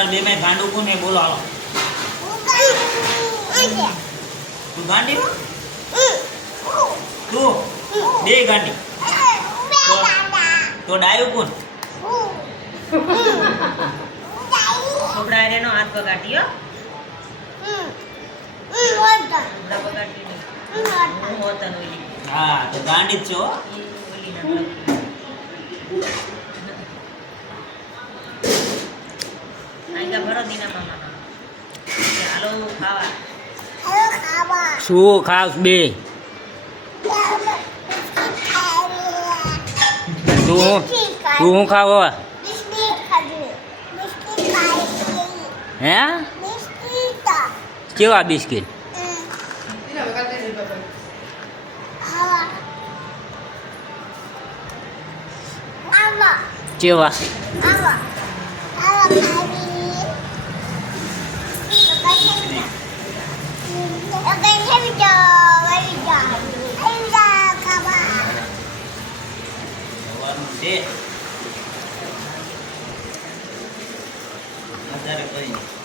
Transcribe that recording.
તમારે બે મેં ગાંડું કોને બોલો હાલો તું ગાંડી તું બે ગાંડી તો ડાયું કોણ છોકરા એનો હાથ બગાડ્યો હા તો ગાંડી જ છો ભરો દીના મામા હાલો ખાવા શું ખાસ બે તું શું ખાવો હે કેવા બિસ્કિટ કેવા અત્યારે કઈ